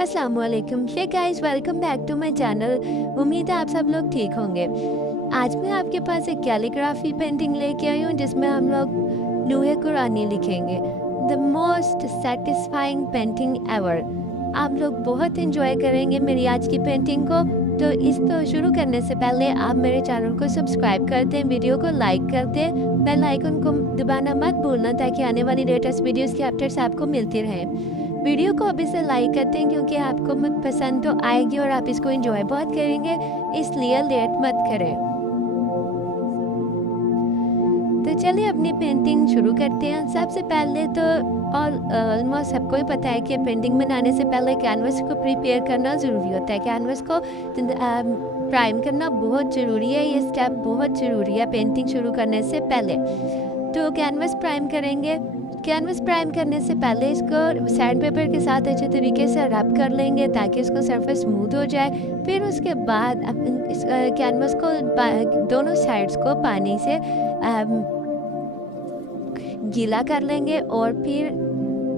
अस्सलाम वालेकुम। Hey guys, welcome back to my channel. उम्मीद है आप सब लोग ठीक होंगे। आज मैं आपके पास एक कैलीग्राफी पेंटिंग लेके आई हूँ जिसमें हम लोग नूहे कुरानी लिखेंगे। The most satisfying painting ever. आप लोग बहुत इंजॉय करेंगे मेरी आज की पेंटिंग को। तो शुरू करने से पहले आप मेरे चैनल को सब्सक्राइब कर दें, वीडियो को लाइक कर दें, बेल आइकन को दबाना मत भूलना ताकि आने वाली लेटेस्ट वीडियोस की अपडेट्स आपको मिलती रहें। वीडियो को अभी से लाइक करते हैं क्योंकि आपको पसंद तो आएगी और आप इसको एंजॉय बहुत करेंगे, इसलिए लेट मत करें। तो चलिए अपनी पेंटिंग शुरू करते हैं। सबसे पहले तो ऑलमोस्ट सबको ही पता है कि पेंटिंग बनाने से पहले कैनवस को प्रिपेयर करना ज़रूरी होता है। कैनवस को प्राइम करना बहुत ज़रूरी है। ये स्टेप बहुत ज़रूरी है पेंटिंग शुरू करने से पहले। तो कैनवस प्राइम करेंगे। कैनवस प्राइम करने से पहले इसको सैंड पेपर के साथ अच्छे तरीके से रब कर लेंगे ताकि इसको सरफेस स्मूथ हो जाए। फिर उसके बाद इस कैनवस को दोनों साइड्स को पानी से गीला कर लेंगे और फिर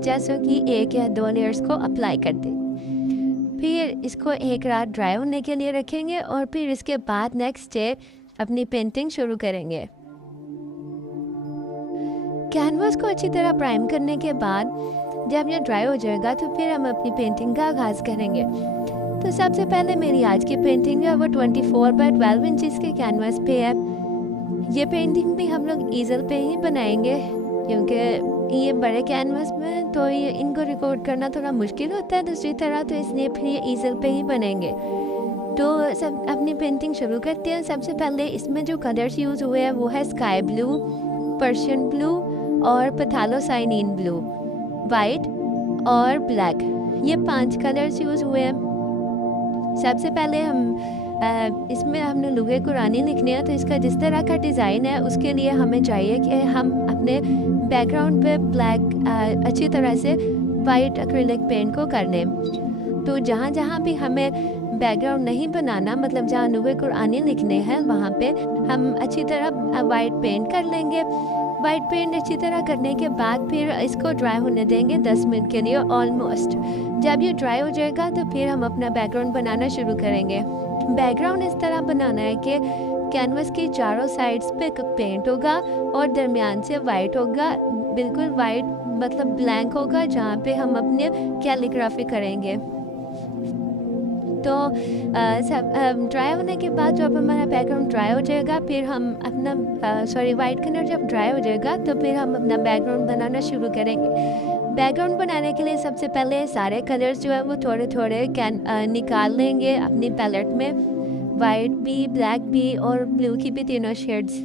जैसे कि 1 या 2 लेयर्स को अप्लाई कर दें। फिर इसको एक रात ड्राई होने के लिए रखेंगे और फिर इसके बाद नेक्स्ट डे अपनी पेंटिंग शुरू करेंगे। कैनवस को अच्छी तरह प्राइम करने के बाद जब ये ड्राई हो जाएगा तो फिर हम अपनी पेंटिंग का आगाज़ करेंगे। तो सबसे पहले मेरी आज की पेंटिंग है वो 24x12 इंचज़ के कैनवस पे है। ये पेंटिंग भी हम लोग ईज़ल पे ही बनाएंगे क्योंकि ये बड़े कैनवस में तो ये इनको रिकॉर्ड करना थोड़ा मुश्किल होता है दूसरी तरह, तो इसलिए फिर ये ईज़ल पे ही बनेंगे। तो सब अपनी पेंटिंग शुरू करते हैं। सबसे पहले इसमें जो कलर्स यूज़ हुए हैं वो है स्काई ब्लू, पर्शियन ब्लू और पैथालोसाइनिन ब्लू, वाइट और ब्लैक। ये 5 कलर्स यूज़ हुए हैं। सबसे पहले इसमें हमने लुगे कुरानी लिखने हैं, तो इसका जिस तरह का डिज़ाइन है उसके लिए हमें चाहिए कि हम अपने बैकग्राउंड पे ब्लैक अच्छी तरह से वाइट एक्रिलिक पेंट को कर लें। तो जहाँ जहाँ भी हमें बैकग्राउंड नहीं बनाना, मतलब जहाँ लुगे कुरानी लिखने हैं वहाँ पे हम अच्छी तरह वाइट पेंट कर लेंगे। वाइट पेंट अच्छी तरह करने के बाद फिर इसको ड्राई होने देंगे 10 मिनट के लिए ऑलमोस्ट। जब ये ड्राई हो जाएगा तो फिर हम अपना बैकग्राउंड बनाना शुरू करेंगे। बैकग्राउंड इस तरह बनाना है कि कैनवस की चारों साइड्स पे पेंट होगा और दरमियान से वाइट होगा, बिल्कुल वाइट मतलब ब्लैंक होगा जहाँ पे हम अपने कैलीग्राफी करेंगे। तो सब ड्राई होने के बाद जब हमारा बैकग्राउंड ड्राई हो जाएगा फिर हम अपना वाइट कलर जब ड्राई हो जाएगा तो फिर हम अपना बैकग्राउंड बनाना शुरू करेंगे। बैकग्राउंड बनाने के लिए सबसे पहले सारे कलर्स जो है वो थोड़े थोड़े निकाल लेंगे अपनी पैलेट में, वाइट भी, ब्लैक भी और ब्लू की भी तीनों शेड्स।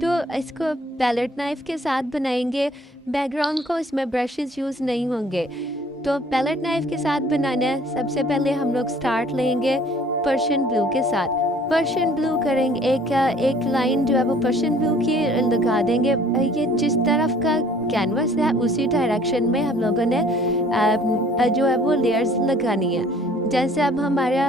तो इसको पैलेट नाइफ के साथ बनाएंगे बैकग्राउंड को, इसमें ब्रशेस यूज़ नहीं होंगे। तो पैलेट नाइफ के साथ बनाना है। सबसे पहले हम लोग स्टार्ट लेंगे पर्शियन ब्लू के साथ। पर्शियन ब्लू करेंगे, एक लाइन जो है वो पर्शियन ब्लू की लगा देंगे। ये जिस तरफ का कैनवस है उसी डायरेक्शन में हम लोगों ने जो है वो लेयर्स लगानी है। जैसे अब हमारा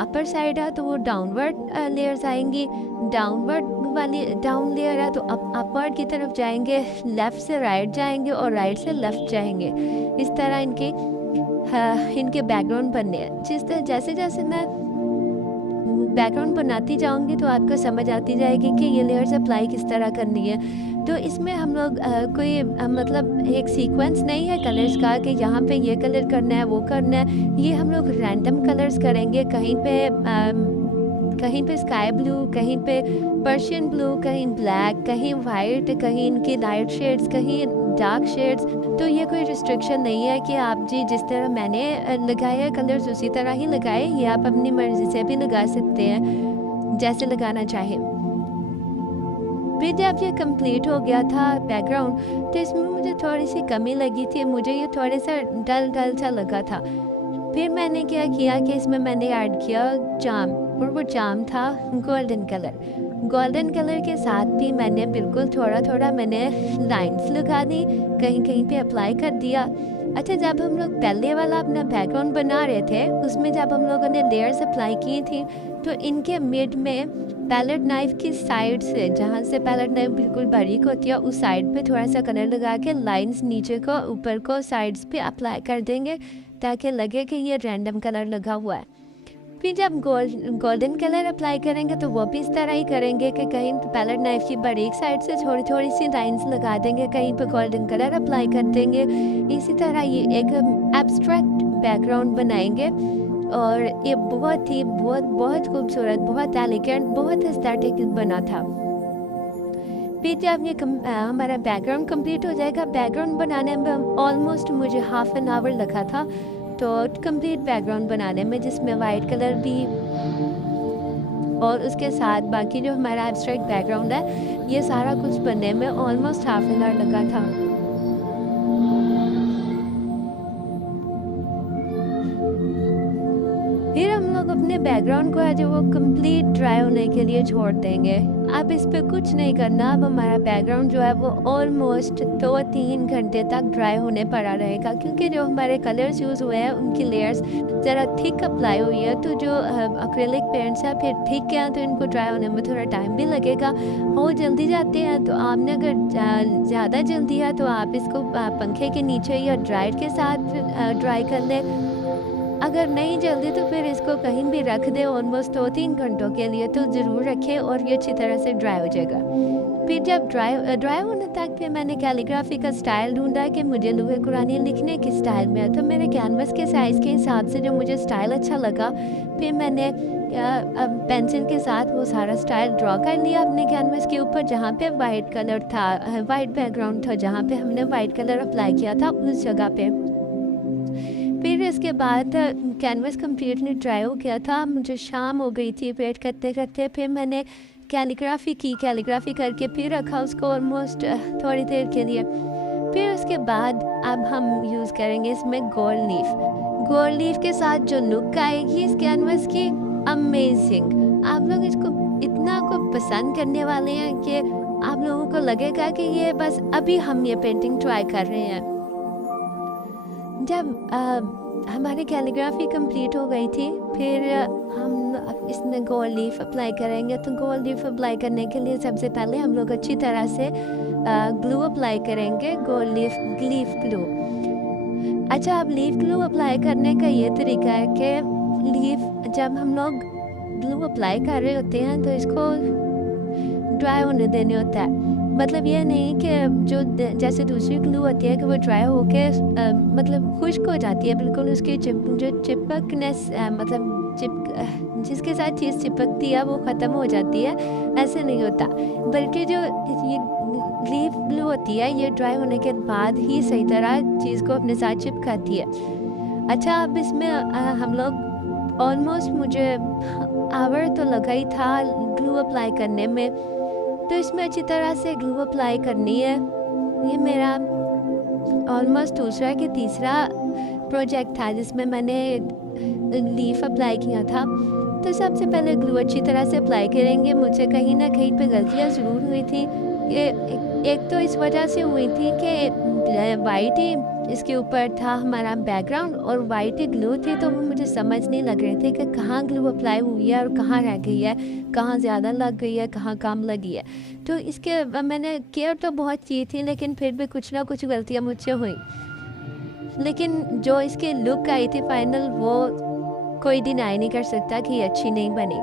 अपर साइड है तो वो डाउनवर्ड लेयर्स आएंगी, डाउन लेयर है तो अपवर्ड की तरफ जाएंगे, लेफ़्ट से राइट जाएंगे और राइट से लेफ़्ट जाएंगे। इस तरह इनके बैकग्राउंड बनने हैं। जैसे जैसे मैं बैकग्राउंड बनाती जाऊंगी तो आपको समझ आती जाएगी कि ये लेयर्स अप्लाई किस तरह करनी है। तो इसमें हम लोग कोई मतलब एक सीक्वेंस नहीं है कलर्स का कि यहाँ पे ये कलर करना है वो करना है। ये हम लोग रैंडम कलर्स करेंगे। कहीं पे स्काई ब्लू, कहीं पे पर्शियन ब्लू, कहीं ब्लैक, कहीं वाइट, कहीं इनकी लाइट शेड्स, कहीं डार्क शेड्स। तो ये कोई रिस्ट्रिक्शन नहीं है कि आप जी जिस तरह मैंने लगाया कलर्स उसी तरह ही लगाए। ये आप अपनी मर्जी से भी लगा सकते हैं जैसे लगाना चाहें। फिर जब ये कंप्लीट हो गया था बैकग्राउंड तो इसमें मुझे थोड़ी सी कमी लगी थी, मुझे ये थोड़ा सा डल सा लगा था। फिर मैंने क्या किया कि इसमें मैंने ऐड किया जाम, और वो जाम था गोल्डन कलर। गोल्डन कलर के साथ भी मैंने बिल्कुल थोड़ा थोड़ा मैंने लाइंस लगा दी, कहीं कहीं पे अप्लाई कर दिया। अच्छा, जब हम लोग पहले वाला अपना बैकग्राउंड बना रहे थे उसमें जब हम लोगों ने लेयर्स अप्लाई की थी तो इनके मिड में पैलेट नाइफ की साइड से, जहाँ से पैलेट नाइफ बिल्कुल बारीक होती है, उस साइड पे थोड़ा सा कलर लगा के लाइंस नीचे को ऊपर को साइड्स पे अप्लाई कर देंगे ताकि लगे कि ये रैंडम कलर लगा हुआ है। फिर जब गोल्डन कलर अप्लाई करेंगे तो वो भी इस तरह ही करेंगे कि कहीं पैलेट नाइफ की बारीक साइड से थोड़ी थोड़ी सी लाइंस लगा देंगे, कहीं पे गोल्डन कलर अप्लाई कर देंगे। इसी तरह ये एक एब्स्ट्रैक्ट बैकग्राउंड बनाएंगे और ये बहुत खूबसूरत, बहुत एलिगेंट, बहुत एस्थेटिक बना था। फिर जब ये हमारा बैकग्राउंड कंप्लीट हो जाएगा, बैकग्राउंड बनाने में ऑलमोस्ट मुझे हाफ एन आवर लगा था तो कंप्लीट बैकग्राउंड बनाने में, जिसमें वाइट कलर भी और उसके साथ बाकी जो हमारा एब्स्ट्रैक्ट बैकग्राउंड है ये सारा कुछ बनने में ऑलमोस्ट हाफ एन आवर लगा था। फिर हम लोग अपने बैकग्राउंड को जो वो कंप्लीट ड्राई होने के लिए छोड़ देंगे। अब इस पे कुछ नहीं करना, अब हमारा बैकग्राउंड जो है वो ऑलमोस्ट 2-3 घंटे तक ड्राई होने पड़ा रहेगा, क्योंकि जो हमारे कलर्स यूज़ हुए हैं उनकी लेयर्स ज़रा थिक अप्लाई हुई है, तो जो एक्रेलिक पेंट्स है फिर थिक है तो इनको ड्राई होने में थोड़ा टाइम भी लगेगा। हो जल्दी जाते हैं तो आपने अगर ज़्यादा जल्दी है तो आप इसको पंखे के नीचे या ड्रायर के साथ ड्राई कर लें। अगर नहीं जल्दी तो फिर इसको कहीं भी रख दे ऑलमोस्ट 2-3 घंटों के लिए, तो ज़रूर रखें और ये अच्छी तरह से ड्राई हो जाएगा। फिर जब ड्राई होने तक फिर मैंने कैलीग्राफी का स्टाइल ढूंढा कि मुझे लौह कुरानी लिखने के स्टाइल में है, तो मेरे कैनवस के साइज़ के हिसाब से जो मुझे स्टाइल अच्छा लगा फिर मैंने पेंसिल के साथ वो सारा स्टाइल ड्रॉ कर लिया अपने कैनवस के ऊपर, जहाँ पे वाइट कलर था, वाइट बैकग्राउंड था, जहाँ पे हमने वाइट कलर अप्लाई किया था उस जगह पे। फिर इसके बाद कैनवस कम्प्लीटली ड्राई हो गया था, मुझे शाम हो गई थी वेट करते करते। फिर मैंने कैलीग्राफी करके फिर रखा उसको ऑलमोस्ट थोड़ी देर के लिए। फिर उसके बाद अब हम यूज़ करेंगे इसमें गोल्ड लीफ के साथ जो लुक आएगी इस कैनवस की, अमेजिंग। आप लोग इसको इतना को पसंद करने वाले हैं कि आप लोगों को लगेगा कि ये बस अभी हम ये पेंटिंग ट्राई कर रहे हैं। जब हमारी कैलीग्राफी कंप्लीट हो गई थी फिर हम इसमें गोल्ड लीफ अप्लाई करेंगे। तो गोल्ड लीफ अप्लाई करने के लिए सबसे पहले हम लोग अच्छी तरह से ग्लू अप्लाई करेंगे, गोल्ड लीफ ग्लू। अच्छा, अब लीफ ग्लू अप्लाई करने का ये तरीका है कि लीफ जब हम लोग ग्लू अप्लाई कर रहे होते हैं तो इसको ड्राई होने देने होता है। मतलब ये नहीं कि जो जैसे दूसरी ग्लू होती है कि वो ड्राई होके मतलब खुश्क हो जाती है बिल्कुल, उसकी जो चिपकनेस मतलब जिसके साथ चीज़ चिपकती है वो ख़त्म हो जाती है, ऐसे नहीं होता। बल्कि जो ये लीफ ग्लू होती है ये ड्राई होने के बाद ही सही तरह चीज़ को अपने साथ चिपकाती है। अच्छा, अब इसमें हम लोग ऑलमोस्ट मुझे आवर तो लगा ही था ग्लू अप्लाई करने में, तो इसमें अच्छी तरह से ग्लू अप्लाई करनी है। ये मेरा ऑलमोस्ट दूसरा कि तीसरा प्रोजेक्ट था जिसमें मैंने लीफ अप्लाई किया था। तो सबसे पहले ग्लू अच्छी तरह से अप्लाई करेंगे। मुझे कहीं ना कहीं पे गलतियाँ ज़रूर हुई थी। एक तो इस वजह से हुई थी कि वाइट ही इसके ऊपर था हमारा बैकग्राउंड और वाइट ही ग्लू थी, तो वो मुझे समझ नहीं लग रहे थे कि कहाँ ग्लू अप्लाई हुई है और कहाँ रह गई है, कहाँ ज़्यादा लग गई है, कहाँ कम लगी है। तो इसके मैंने केयर तो बहुत की थी लेकिन फिर भी कुछ ना कुछ गलतियाँ मुझसे हुई। लेकिन जो इसकी लुक आई थी फाइनल, वो कोई डिनाई नहीं कर सकता कि ये अच्छी नहीं बनी।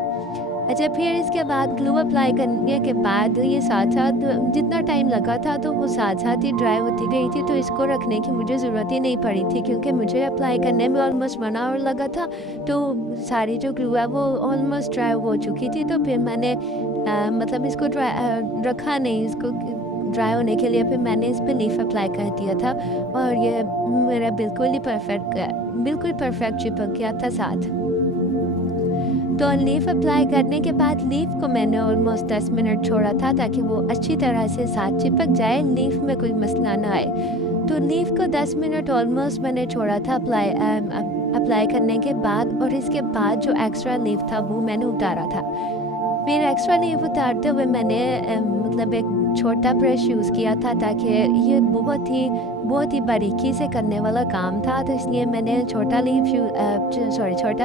अच्छा, फिर इसके बाद ग्लू अप्लाई करने के बाद ये साथ साथ जितना टाइम लगा था तो वो साथ साथ ही ड्राई होती गई थी, तो इसको रखने की मुझे ज़रूरत ही नहीं पड़ी थी क्योंकि मुझे अप्लाई करने में ऑलमोस्ट 1 आवर लगा था। तो सारी जो ग्लू है वो ऑलमोस्ट ड्राई हो चुकी थी, तो फिर मैंने मतलब इसको रखा नहीं, इसको ड्राई होने के लिए। फिर मैंने इस पर लीफ अप्लाई कर दिया था और ये मेरा बिल्कुल परफेक्ट चिपक गया था साथ। तो लीफ अप्लाई करने के बाद लीफ को मैंने ऑलमोस्ट 10 मिनट छोड़ा था ताकि वो अच्छी तरह से साथ चिपक जाए, लीफ में कोई मसला ना आए। तो लीफ को 10 मिनट ऑलमोस्ट मैंने छोड़ा था अप्लाई करने के बाद, और इसके बाद जो एक्स्ट्रा लीफ था वो मैंने उतारा था। फिर एक्स्ट्रा लीफ उतारते हुए मैंने मतलब एक छोटा ब्रश यूज़ किया था, ताकि ये बहुत ही बारीकी से करने वाला काम था, तो इसलिए मैंने छोटा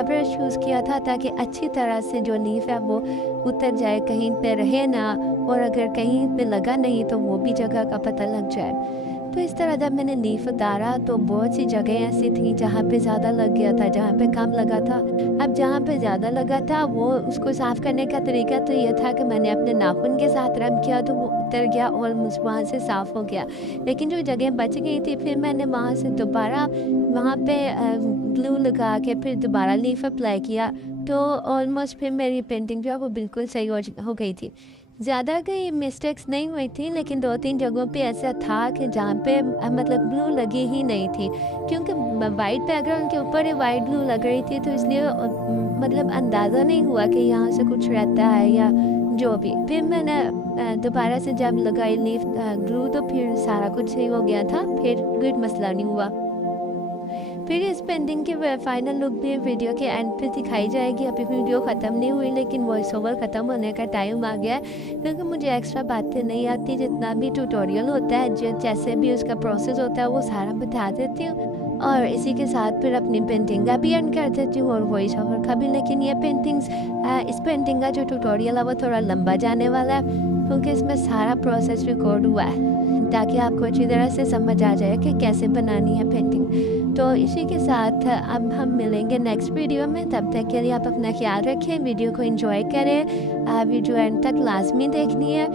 ब्रश यूज़ किया था, ताकि अच्छी तरह से जो लीफ है वो उतर जाए, कहीं पे रहे ना, और अगर कहीं पे लगा नहीं तो वो भी जगह का पता लग जाए। तो इस तरह जब मैंने लीफ उतारा तो बहुत सी जगह ऐसी थी जहाँ पे ज़्यादा लग गया था, जहाँ पे कम लगा था। अब जहाँ पे ज़्यादा लगा था वो उसको साफ़ करने का तरीका तो ये था कि मैंने अपने नाखून के साथ रब किया तो वो उतर गया और वहाँ से साफ़ हो गया। लेकिन जो जगह बच गई थी, फिर मैंने वहाँ से दोबारा वहाँ पे ग्लू लगा के फिर दोबारा लीफ अप्लाई किया, तो ऑलमोस्ट फिर मेरी पेंटिंग जो है वो बिल्कुल सही हो गई थी। ज़्यादा कोई मिस्टेक्स नहीं हुई थी, लेकिन 2-3 जगहों पे ऐसा था कि जहाँ पे मतलब ग्लू लगी ही नहीं थी, क्योंकि वाइट बैकग्राउंड के ऊपर ही वाइट ग्लू लग रही थी, तो इसलिए मतलब अंदाज़ा नहीं हुआ कि यहाँ से कुछ रहता है या जो भी। फिर मैंने दोबारा से जब लगाई लीफ ग्लू तो फिर सारा कुछ सही हो गया था, फिर कोई मसला नहीं हुआ। फिर इस पेंटिंग की फाइनल लुक भी वीडियो के एंड पे दिखाई जाएगी। अभी वीडियो ख़त्म नहीं हुई, लेकिन वॉइस ओवर ख़त्म होने का टाइम आ गया है, क्योंकि मुझे एक्स्ट्रा बातें नहीं आती। जितना भी ट्यूटोरियल होता है, जैसे भी उसका प्रोसेस होता है, वो सारा बता देती हूँ, और इसी के साथ फिर अपनी पेंटिंग का भी एंड कर देती हूँ और वॉइस ओवर का भी। लेकिन ये इस पेंटिंग का जो ट्यूटोरियल है वो थोड़ा लंबा जाने वाला है, क्योंकि इसमें सारा प्रोसेस रिकॉर्ड हुआ है, ताकि आपको अच्छी तरह से समझ आ जाए कि कैसे बनानी है पेंटिंग। तो इसी के साथ अब हम मिलेंगे नेक्स्ट वीडियो में। तब तक के लिए आप अपना ख्याल रखें, वीडियो को एंजॉय करें, वीडियो एंड तक लाजमी देखनी है।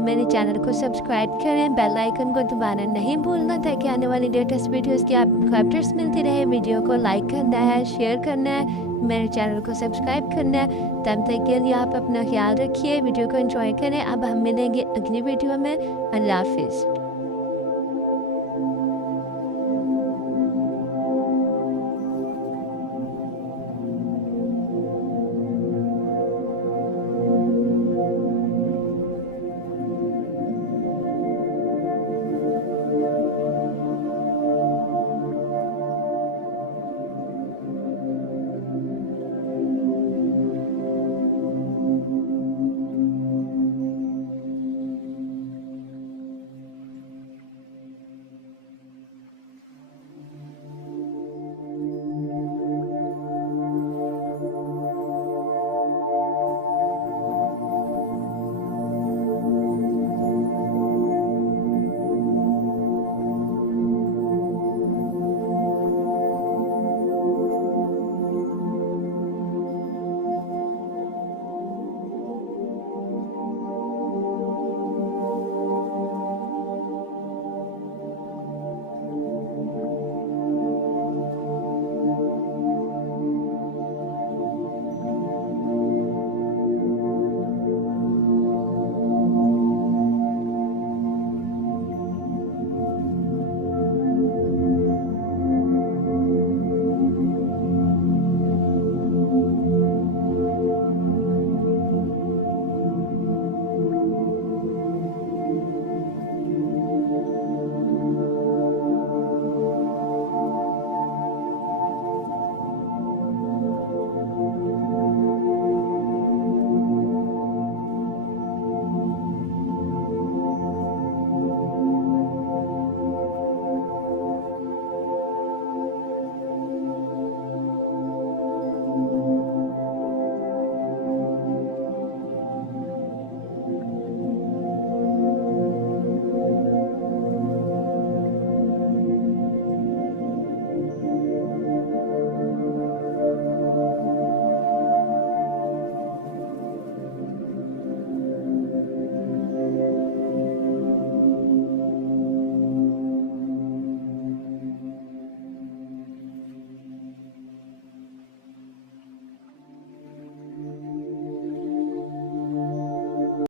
मेरे चैनल को सब्सक्राइब करें, बेल आइकन को दबाना नहीं भूलना, ताकि आने वाली लेटेस्ट वीडियोस की आपको अपडेट्स मिलती रहे। वीडियो को लाइक करना है, शेयर करना है, मेरे चैनल को सब्सक्राइब करना है। तब तक के लिए आप अपना ख्याल रखिए, वीडियो को एंजॉय करें। अब हम मिलेंगे अगली वीडियो में। अल्लाह हाफिज़।